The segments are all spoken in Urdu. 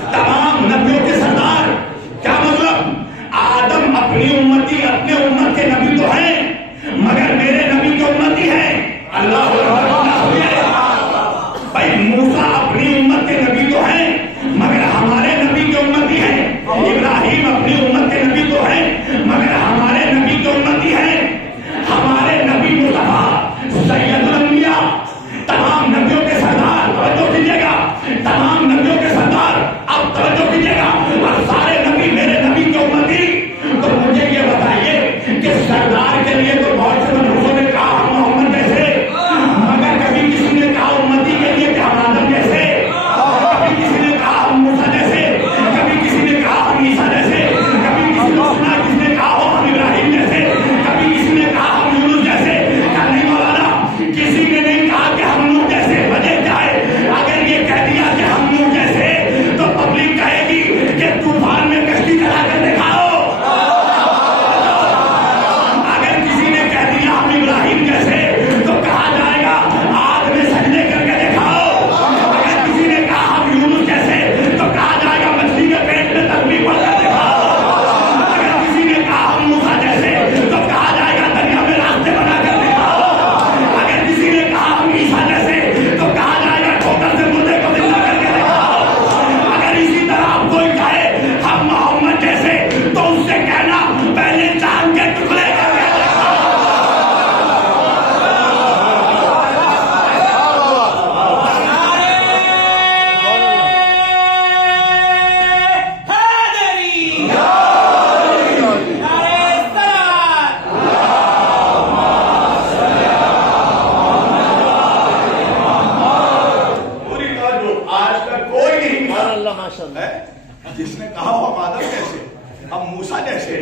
تمام نبیوں کے سردار. کیا مطلب؟ آدم اپنی امتی اپنے امت کے نبی تو ہیں مگر میرے نبی کے امتی ہیں. اللہ بھائی موسیٰ اپنی امت کے نبی تو ہیں مگر ہمارے نبی کے امتی ہیں. ابراہیم اپنی امت کے نبی تو ہیں مگر ہمارے نبی کے امتی ہیں. ہمارے نبی مصطفیٰ سید الانبیاء تمام نبیوں کے سردار. توجہ کیجیے گا, تمام نبیوں کے سردار. اب توجہ کیجیے گا, اور سارے نبی میرے نبی کے امتی. تو مجھے یہ بتائیے کہ سردار کے لیے تو بہت سے منصوبوں نے کہا ہم محمد جیسے, مگر کبھی کسی نے کہا امتی کے لیے کہ ہم آدم جیسے, کبھی کسی نے کہا ہم موسیٰ جیسے, کبھی کسی نے کہا ہم عیسیٰ جیسے, کبھی کسی نے سنا کس نے کہا ہو ہم ابراہیم جیسے, کبھی کسی نے کہا ہم یونس جیسے. کیا نہیں مولانا, کسی نے نہیں کہا کہ ہم نوح جیسے. وجہ کیا ہے؟ اگر یہ کہہ دیا کہ ہم نوح جیسے تو پبلک کہے گی کہ طوفان میں کشتی چلا کر دکھاؤ. اگر کسی نے کہہ دیا ہم ابراہیم جیسے تو کہا جائے گا آگ میں سجدے کر کے دکھاؤ. اگر کسی نے کہا ہم یونس جیسے تو کہا جائے گا مچھلی کے پیٹ میں تسبیح پڑھ کر دکھاؤ. اگر کسی نے کہا ہم موسیٰ جیسے تو کہا جائے گا دریا میں راستے بنا کر دکھاؤ. اگر کسی نے کہا ہم عیسیٰ جیسے تو کہا جائے گا ٹھوکر سے مردے کو زندہ کر کے دکھاؤ. اگر اسی طرح آپ کوئی کہے ہم محمد جیسے تو اس سے کہنا پہلے چاند کے ٹکڑے کر کے جس نے کہا ہو ہم آدم جیسے, ہم موسیٰ جیسے,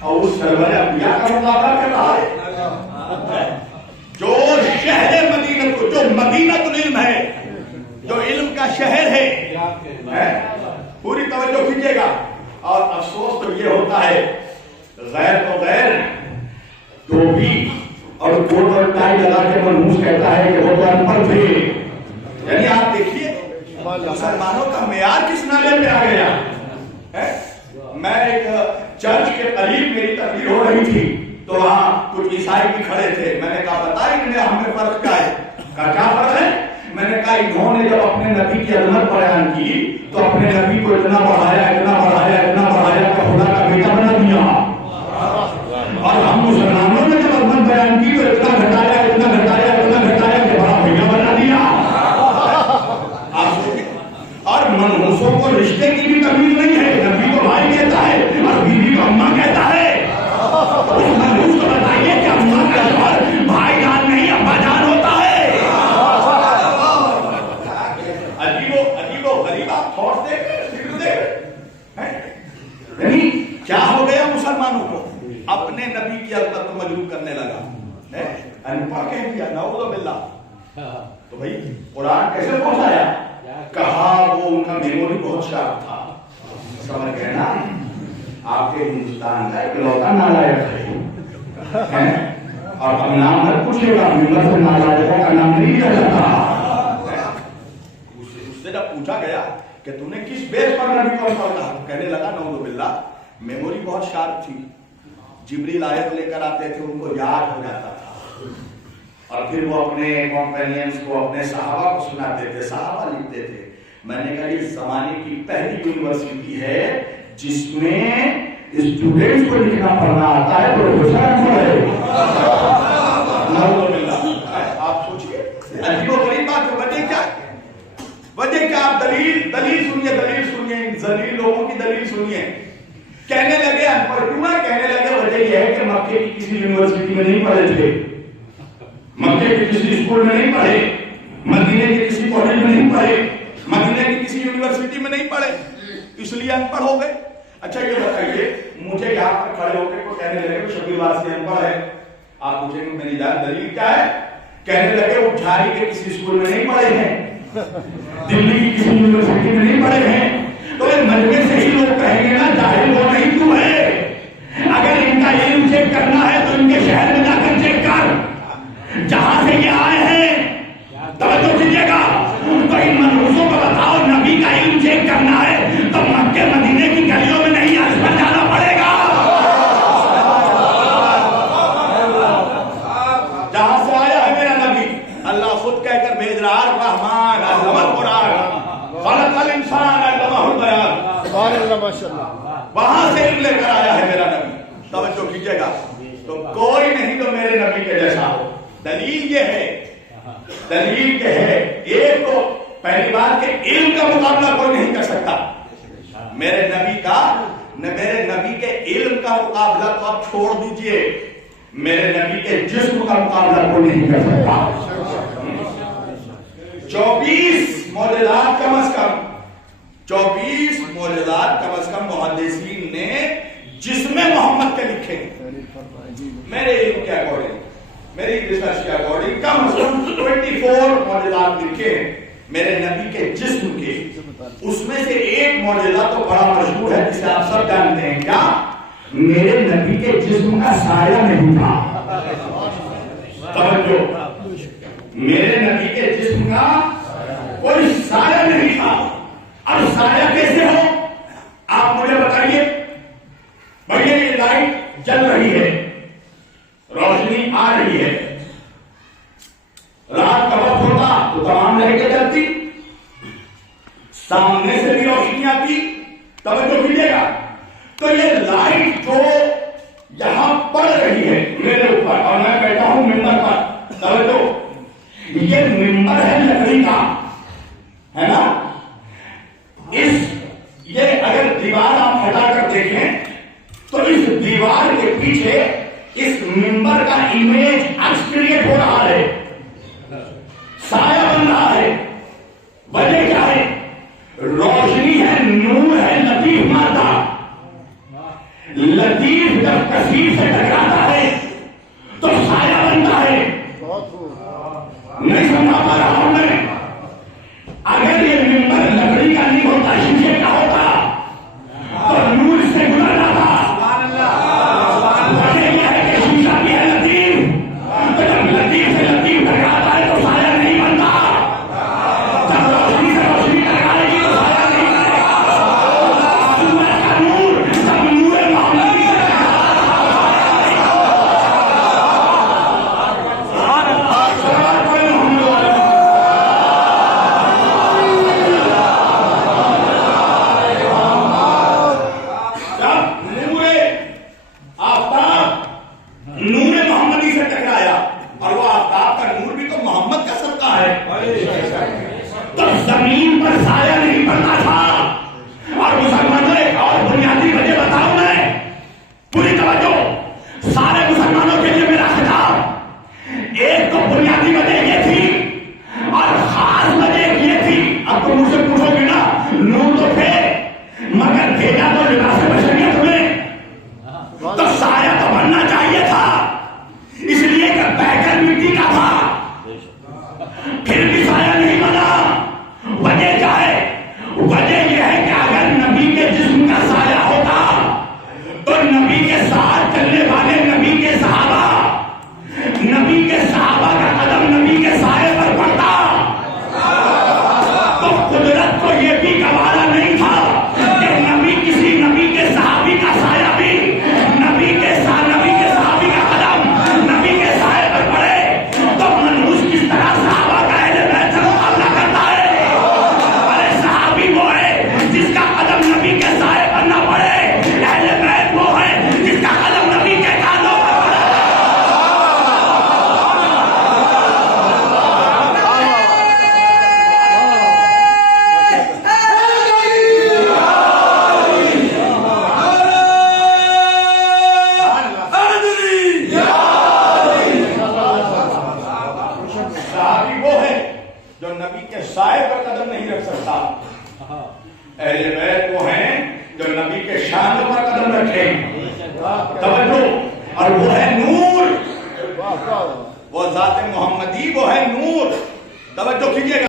اور اس سرور انبیاء کا مقابلہ کر رہا ہے. جو شہر مدینہ کو, جو مدینہ العلم ہے, جو علم کا شہر ہے, پوری توجہ کیجیے گا. اور افسوس تو یہ ہوتا ہے غیر تو غیر جو بھی اور کوٹ اور ٹائی لگا کے منحوس کہتا ہے کہ وہ تو ان پڑھ تھے. یعنی آپ دیکھیے مسلمانوں کا معیار کس نالے پہ آ گیا ہے. میں ایک چرچ کے قریب میری تقریر ہو رہی تھی تو وہاں کچھ عیسائی بھی کھڑے تھے. میں نے کہا بتائیں ہمیں فرق کیا ہے. کیا فرق ہے؟ میں نے کہا انہوں نے جب اپنے نبی کی عظمت بیان کی تو اپنے نبی کو اتنا بڑھایا کہ خدا کا بیٹا بنا دیا. اور ہم مسلمانوں نے جب عظمت بیان کی تو اتنا گھٹایا کہ بڑا بھیا بنا دیا. اور منحوسوں کو رشتے کی بھی تمیز نہیں ہے. نبی کو بھائی کہتا ہے اور بیوی کو اماں کہتا ہے. اس منحوس کو بتائیے کہ اماں کا شوہر بھائی جان نہیں ابا جان ہوتا ہے. عجیب و غریب آپ تھوٹ دیکھ رہے. کیا ہو گیا مسلمانوں کو؟ اپنے نبی کی عظمت کو مجروح کرنے لگا. ان پڑھ کہہ دیا نعوذ باللہ. تو بھائی قرآن کیسے پہنچایا؟ کہا وہ ان کا میموری بہت شارپ تھا. سمجھ گئے نا, آپ کے ہندوستان کا اکلوتا نالائق ہے. اور اب نام مت پوچھے گا, ممبر سے نالائقوں کا نام نہیں لیا جاتا. اس سے جب پوچھا گیا کہ تم نے کس بیس پر نبی کو پڑھا, کہنے لگا نعوذ باللہ میموری بہت شارپ تھی. جبریل آیت لے کر آتے تھے, ان کو یاد ہو جاتا تھا اور پھر وہ اپنے کمپینینز کو, اپنے صحابہ کو سناتے تھے, صحابہ لکھتے تھے. میں نے کہا یہ زمانے کی پہلی یونیورسٹی ہے جس میں اسٹوڈنٹس کو لکھنا پڑھنا آتا ہے. پروفیسر ہے. آپ سوچیے عجیب و غریب بات ہے. وجہ کیا؟ آپ دلیل سنیے ذلیل لوگوں کی دلیل سنیے. کہنے لگے ان پڑھ کیوں ہے؟ کہنے لگے وجہ یہ ہے کہ مکے کی کسی یونیورسٹی میں نہیں پڑھے تھے, مکے کے کسی اسکول میں نہیں پڑھے, مدینے کے کسی کالج میں نہیں پڑھے, مدینے کی کسی یونیورسٹی میں نہیں پڑھے, اس لیے ان پڑھ ہو گئے. اچھا یہ بتائیے, مجھے یہاں پر کھڑے ہو کے کوئی کہنے لگے کہ شبیر واسطے ان پڑھ ہے. آپ پوچھیں گے میری جان دلیل کیا ہے؟ کہنے لگے وہ جھاری کے کسی اسکول میں نہیں پڑھے ہیں, دلی کی کسی یونیورسٹی میں نہیں پڑھے ہیں. تو یہ مجمع سے ہی لوگ کہیں گے نا جاہل وہ نہیں تو ہے. اگر ان کا علم چیک کرنا ہے تو ان کے شہر میں جا کر چیک کر, جہاں سے یہ آئے ہیں. توجہ کیجیے گا. تو ان منحوسوں کو بتاؤ نبی کا علم چیک کرنا ہے کہہ کر بھیج رہا الرحمن علم القرآن خلق الانسان علمہ البیان. وہاں سے علم لے کر آیا ہے میرا نبی. توجہ کیجئے گا. تو کوئی نہیں تو میرے نبی کے جیسا ہو. دلیل یہ ہے ایک تو پہلی بات کہ علم کا مقابلہ کوئی نہیں کر سکتا. میرے نبی کے علم کا مقابلہ تو آپ چھوڑ دیجئے, میرے نبی کے جسم کا مقابلہ کوئی نہیں کر سکتا. 24 معجزات کم از کم محدثین نے جسم محمد کے لکھے. میرے علم کے اکارڈنگ, میری ریسرچ کے اکارڈنگ کم از کم 24 معجزات لکھے ہیں میرے نبی کے جسم کے. اس میں سے ایک معجزہ تو بڑا مشہور ہے جسے آپ سب جانتے ہیں. کیا؟ میرے نبی کے جسم کا سایہ نہیں تھا. توجہ, میرے نبی کے جسم کا کوئی سایہ نہیں تھا. اب سایہ کیسے ہو آپ مجھے بتائیے. بھیا یہ لائٹ جل رہی ہے, روشنی آ رہی ہے, رات کا وقت ہوتا تو تمام لائٹیں جلتی, سامنے سے بھی روشنی آتی. توجہ کیجیے گا. تو یہ لائٹ جو یہاں پڑ رہی ہے میرے اوپر اور میں بیٹھا ہوں ممبر پر, توجہ, یہ ممبر ہے لکڑی کا, ہے نا. یہ اگر دیوار آپ ہٹا کر دیکھیں تو اس دیوار کے پیچھے اس ممبر کا امیج عکس کریٹ ہو رہا ہے, سایہ بن رہا ہے. وجہ کیا ہے؟ روشنی ہے, نور ہے, لطیف مادہ. لطیف جب کثیر سے ٹکراتا ہے تو سایہ بنتا ہے. نہیں سمجھا پا رہا ہوں میں. اگر یہ ممبر لکڑی کا نہیں ہوتا, شیشے کا ہوتا تو نور سے گزر جاتا. وجہ یہ ہے کہ شیشہ بھی ہے لطیف, تو جب لطیف سے لطیف ٹکراتا ہے تو سایہ نہیں بنتا. جب روشنی سے روشنی ٹکرائے گی تو سایہ نہیں بنے گا. سورج کا نور جب نور محمدی سے اور وہ ہے نور, وہ ذات محمدی, وہ ہے نور. توجہ کیجیے گا.